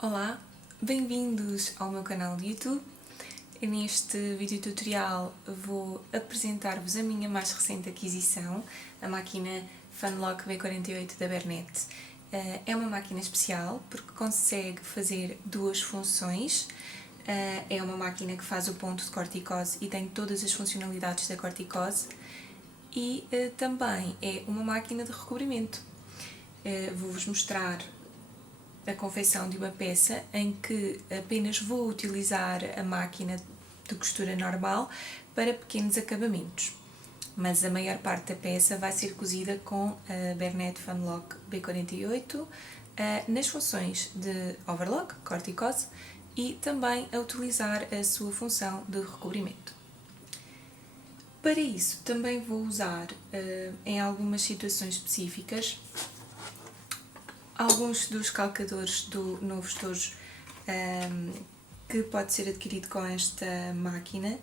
Olá, bem-vindos ao meu canal de YouTube. Neste vídeo tutorial vou apresentar-vos a minha mais recente aquisição, a máquina Funlock B48 da Bernet. É uma máquina especial porque consegue fazer duas funções. É uma máquina que faz o ponto de corticose e tem todas as funcionalidades da corticose e também é uma máquina de recobrimento. Vou-vos mostrar a confecção de uma peça em que apenas vou utilizar a máquina de costura normal para pequenos acabamentos, mas a maior parte da peça vai ser cozida com a Bernet Funlock B48 nas funções de overlock, corticose, e também a utilizar a sua função de recobrimento. Para isso também vou usar em algumas situações específicas alguns dos calcadores do novo estojo que pode ser adquirido com esta máquina.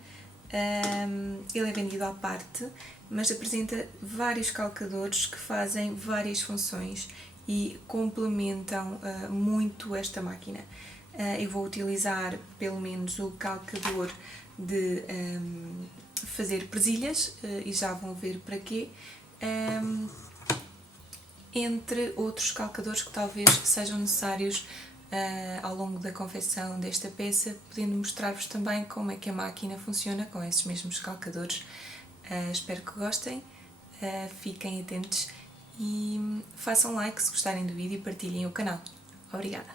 Ele é vendido à parte, mas apresenta vários calcadores que fazem várias funções e complementam muito esta máquina. Eu vou utilizar pelo menos o calcador de fazer presilhas e já vão ver para quê. Entre outros calcadores que talvez sejam necessários ao longo da confecção desta peça, podendo mostrar-vos também como é que a máquina funciona com esses mesmos calcadores. Espero que gostem, fiquem atentos e façam like se gostarem do vídeo e partilhem o canal. Obrigada!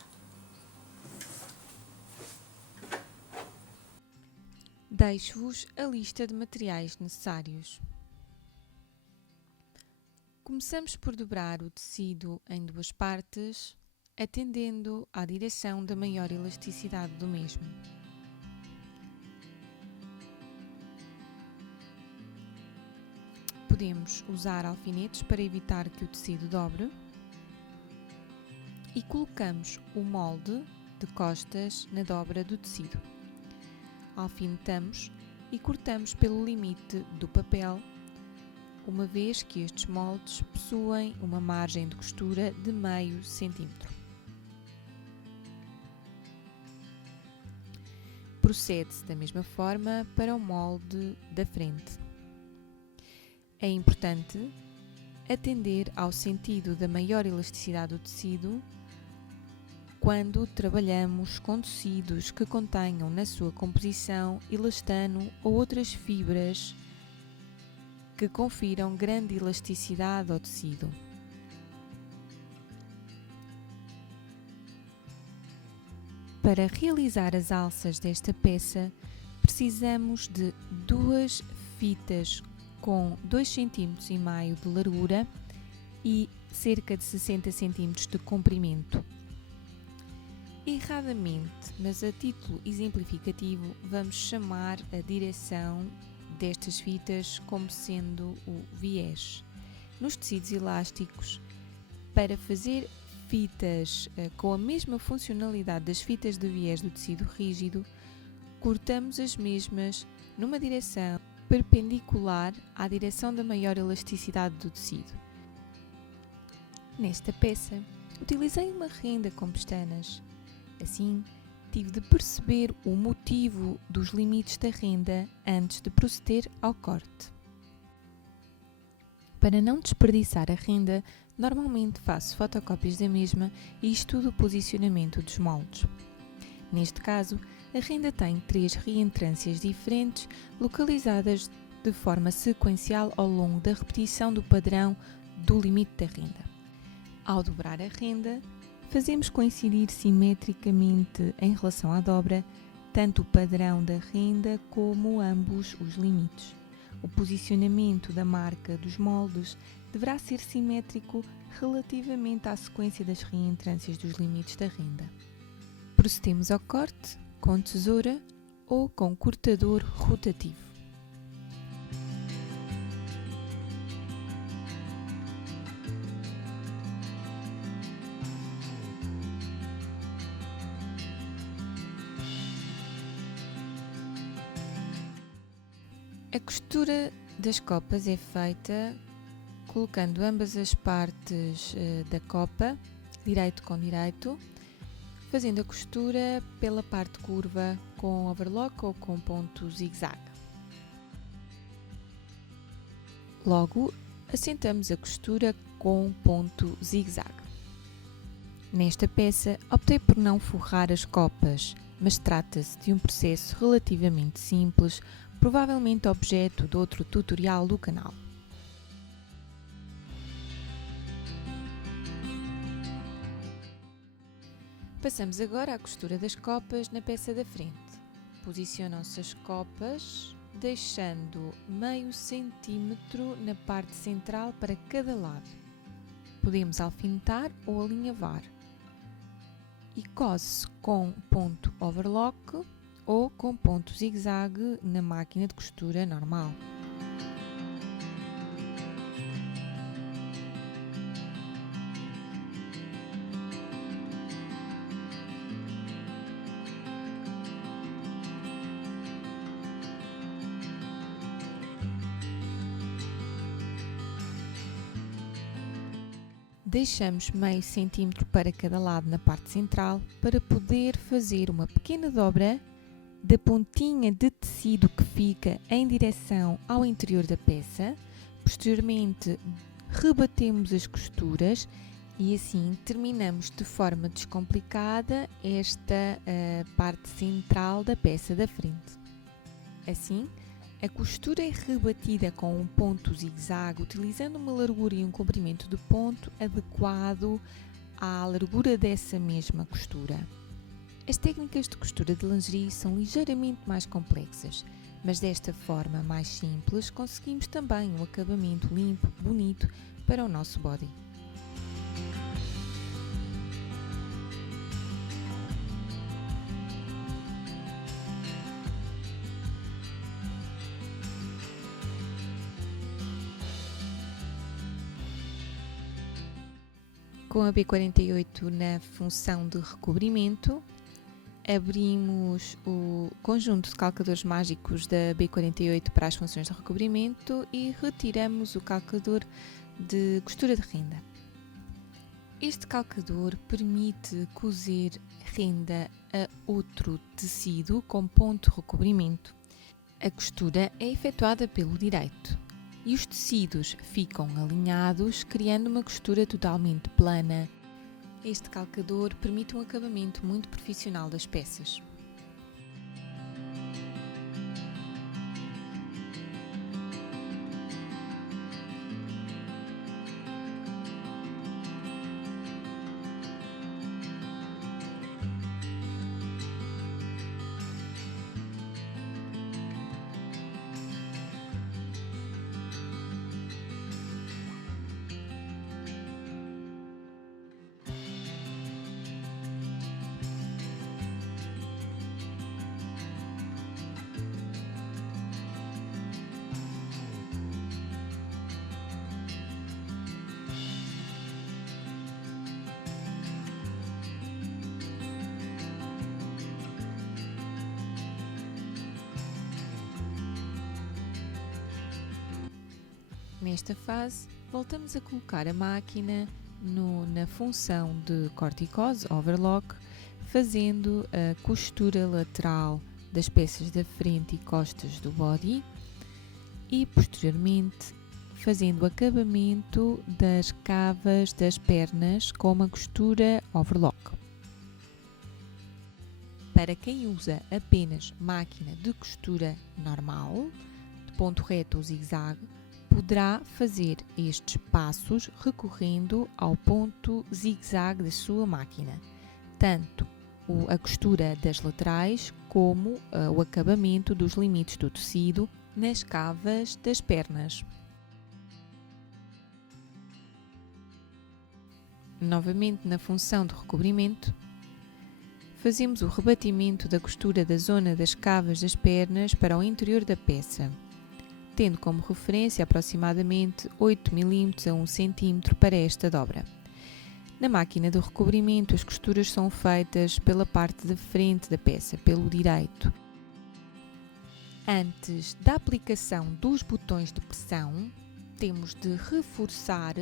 Deixo-vos a lista de materiais necessários. Começamos por dobrar o tecido em duas partes, atendendo à direção da maior elasticidade do mesmo. Podemos usar alfinetes para evitar que o tecido dobre e colocamos o molde de costas na dobra do tecido. Alfinetamos e cortamos pelo limite do papel, uma vez que estes moldes possuem uma margem de costura de meio centímetro. Procede-se da mesma forma para o molde da frente. É importante atender ao sentido da maior elasticidade do tecido quando trabalhamos com tecidos que contenham na sua composição elastano ou outras fibras que confiram grande elasticidade ao tecido. Para realizar as alças desta peça, precisamos de duas fitas com 2,5 cm de largura e cerca de 60 cm de comprimento. Erradamente, mas a título exemplificativo, vamos chamar a direção destas fitas como sendo o viés. Nos tecidos elásticos, para fazer fitas com a mesma funcionalidade das fitas de viés do tecido rígido, cortamos as mesmas numa direção perpendicular à direção da maior elasticidade do tecido. Nesta peça, utilizei uma renda com pestanas. Assim, tive de perceber o motivo dos limites da renda antes de proceder ao corte. Para não desperdiçar a renda, normalmente faço fotocópias da mesma e estudo o posicionamento dos moldes. Neste caso, a renda tem 3 reentrâncias diferentes, localizadas de forma sequencial ao longo da repetição do padrão do limite da renda. Ao dobrar a renda, fazemos coincidir simetricamente em relação à dobra, tanto o padrão da renda como ambos os limites. O posicionamento da marca dos moldes deverá ser simétrico relativamente à sequência das reentrâncias dos limites da renda. Procedemos ao corte com tesoura ou com cortador rotativo. A costura das copas é feita colocando ambas as partes da copa, direito com direito, fazendo a costura pela parte curva com overlock ou com ponto zigue-zague. Logo, assentamos a costura com ponto zigue-zague. Nesta peça, optei por não forrar as copas, mas trata-se de um processo relativamente simples, provavelmente objeto de outro tutorial do canal. Passamos agora à costura das copas na peça da frente. Posicionam-se as copas, deixando meio centímetro na parte central para cada lado. Podemos alfinetar ou alinhavar. E cose-se com ponto overlock ou com ponto zigue-zague na máquina de costura normal. Deixamos meio centímetro para cada lado na parte central para poder fazer uma pequena dobra da pontinha de tecido que fica em direção ao interior da peça. Posteriormente, rebatemos as costuras e assim terminamos de forma descomplicada esta parte central da peça da frente. Assim, a costura é rebatida com um ponto zigue-zague, utilizando uma largura e um comprimento de ponto adequado à largura dessa mesma costura. As técnicas de costura de lingerie são ligeiramente mais complexas, mas desta forma mais simples conseguimos também um acabamento limpo, bonito para o nosso body. Com a B48 na função de recobrimento, abrimos o conjunto de calcadores mágicos da B48 para as funções de recobrimento e retiramos o calcador de costura de renda. Este calcador permite cozer renda a outro tecido com ponto de recobrimento. A costura é efetuada pelo direito e os tecidos ficam alinhados, criando uma costura totalmente plana. Este calcador permite um acabamento muito profissional das peças. Nesta fase, voltamos a colocar a máquina na função de corte e cose, overlock, fazendo a costura lateral das peças da frente e costas do body e, posteriormente, fazendo o acabamento das cavas das pernas com uma costura overlock. Para quem usa apenas máquina de costura normal, de ponto reto ou zigue-zague, poderá fazer estes passos recorrendo ao ponto zigue-zague da sua máquina, tanto a costura das laterais como o acabamento dos limites do tecido nas cavas das pernas. Novamente na função de recobrimento, fazemos o rebatimento da costura da zona das cavas das pernas para o interior da peça, tendo como referência aproximadamente 8 mm a 1 cm para esta dobra. Na máquina de recobrimento, as costuras são feitas pela parte da frente da peça, pelo direito. Antes da aplicação dos botões de pressão, temos de reforçar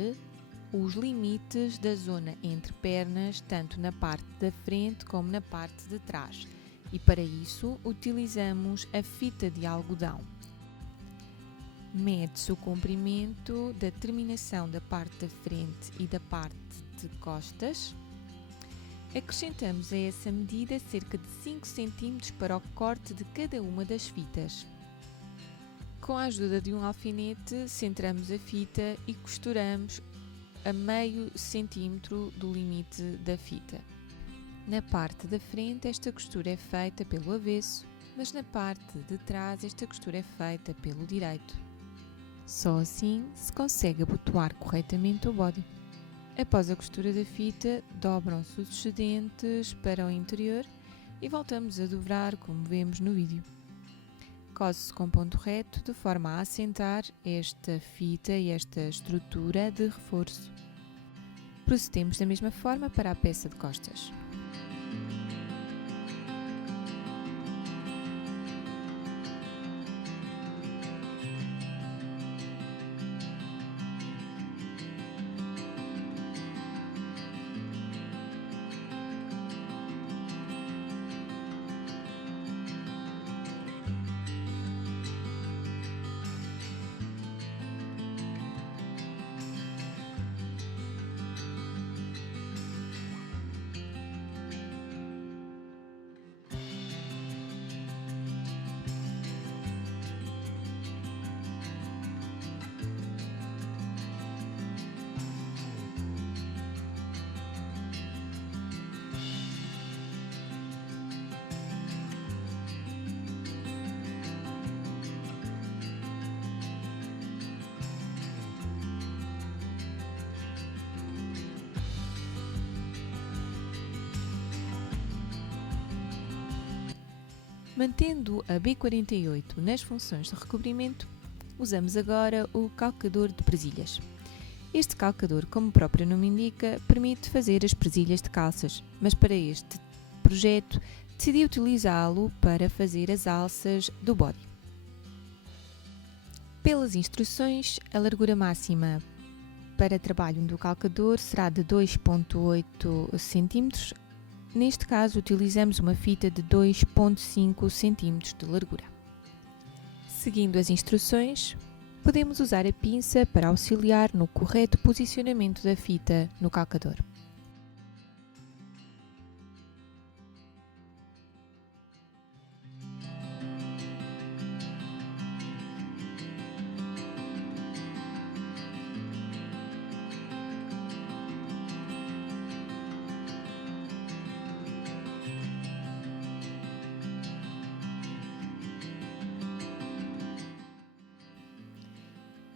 os limites da zona entre pernas, tanto na parte da frente como na parte de trás. E para isso utilizamos a fita de algodão. Mede-se o comprimento da terminação da parte da frente e da parte de costas. Acrescentamos a essa medida cerca de 5 cm para o corte de cada uma das fitas. Com a ajuda de um alfinete, centramos a fita e costuramos a meio centímetro do limite da fita. Na parte da frente, esta costura é feita pelo avesso, mas na parte de trás, esta costura é feita pelo direito. Só assim se consegue abotoar corretamente o body. Após a costura da fita, dobram-se os excedentes para o interior e voltamos a dobrar como vemos no vídeo. Cose-se com ponto reto de forma a assentar esta fita e esta estrutura de reforço. Procedemos da mesma forma para a peça de costas. Mantendo a B48 nas funções de recobrimento, usamos agora o calcador de presilhas. Este calcador, como o próprio nome indica, permite fazer as presilhas de calças, mas para este projeto decidi utilizá-lo para fazer as alças do body. Pelas instruções, a largura máxima para trabalho do calcador será de 2,8 cm. Neste caso, utilizamos uma fita de 2,5 cm de largura. Seguindo as instruções, podemos usar a pinça para auxiliar no correto posicionamento da fita no calcador.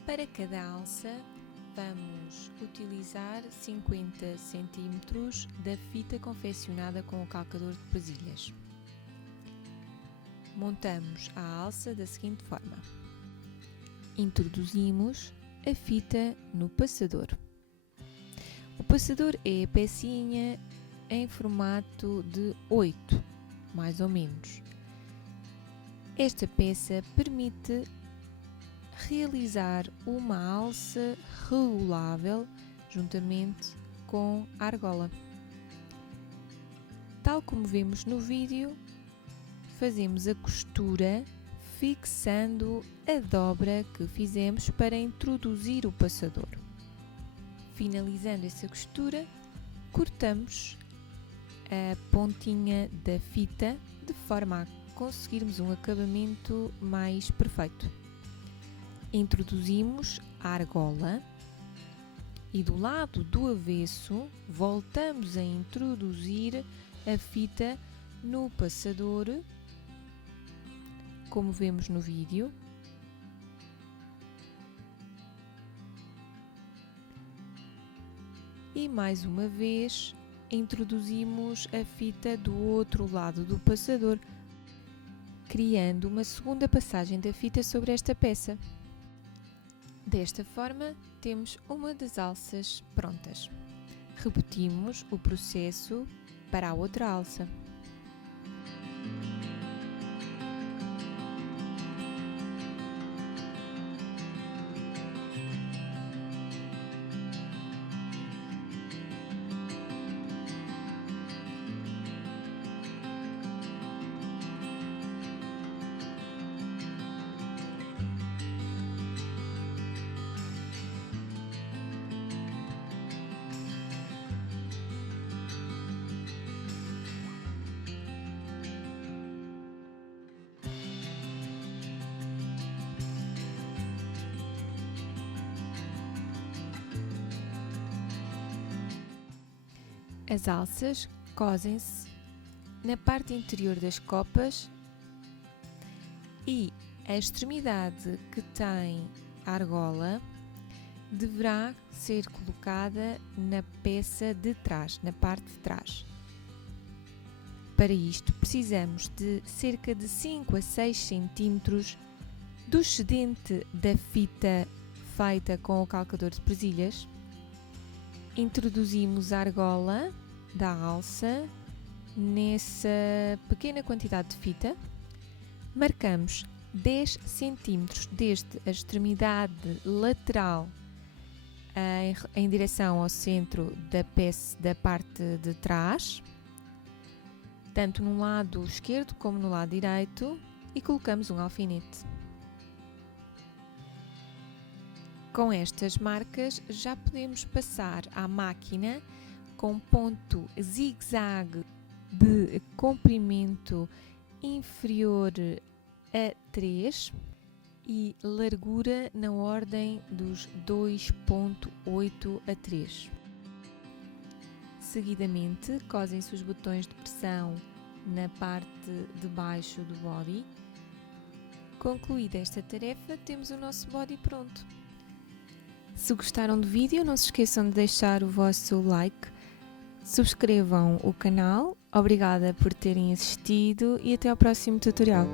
Para cada alça, vamos utilizar 50 cm da fita confeccionada com o calcador de presilhas. Montamos a alça da seguinte forma: introduzimos a fita no passador. O passador é a pecinha em formato de 8, mais ou menos. Esta peça permite realizar uma alça regulável juntamente com a argola. Tal como vemos no vídeo, fazemos a costura fixando a dobra que fizemos para introduzir o passador. Finalizando essa costura, cortamos a pontinha da fita de forma a conseguirmos um acabamento mais perfeito. Introduzimos a argola e do lado do avesso voltamos a introduzir a fita no passador, como vemos no vídeo. E mais uma vez introduzimos a fita do outro lado do passador, criando uma segunda passagem da fita sobre esta peça. Desta forma, temos uma das alças prontas. Repetimos o processo para a outra alça. As alças cosem-se na parte interior das copas e a extremidade que tem a argola deverá ser colocada na peça de trás, na parte de trás. Para isto precisamos de cerca de 5 a 6 cm do excedente da fita feita com o calcador de presilhas. Introduzimos a argola da alça nessa pequena quantidade de fita. Marcamos 10 cm desde a extremidade lateral em direção ao centro da peça da parte de trás, tanto no lado esquerdo como no lado direito, e colocamos um alfinete. Com estas marcas já podemos passar à máquina com ponto zigue-zague de comprimento inferior a 3 e largura na ordem dos 2,8 a 3. Seguidamente, cosem-se os botões de pressão na parte de baixo do body. Concluída esta tarefa, temos o nosso body pronto. Se gostaram do vídeo, não se esqueçam de deixar o vosso like, subscrevam o canal. Obrigada por terem assistido e até ao próximo tutorial.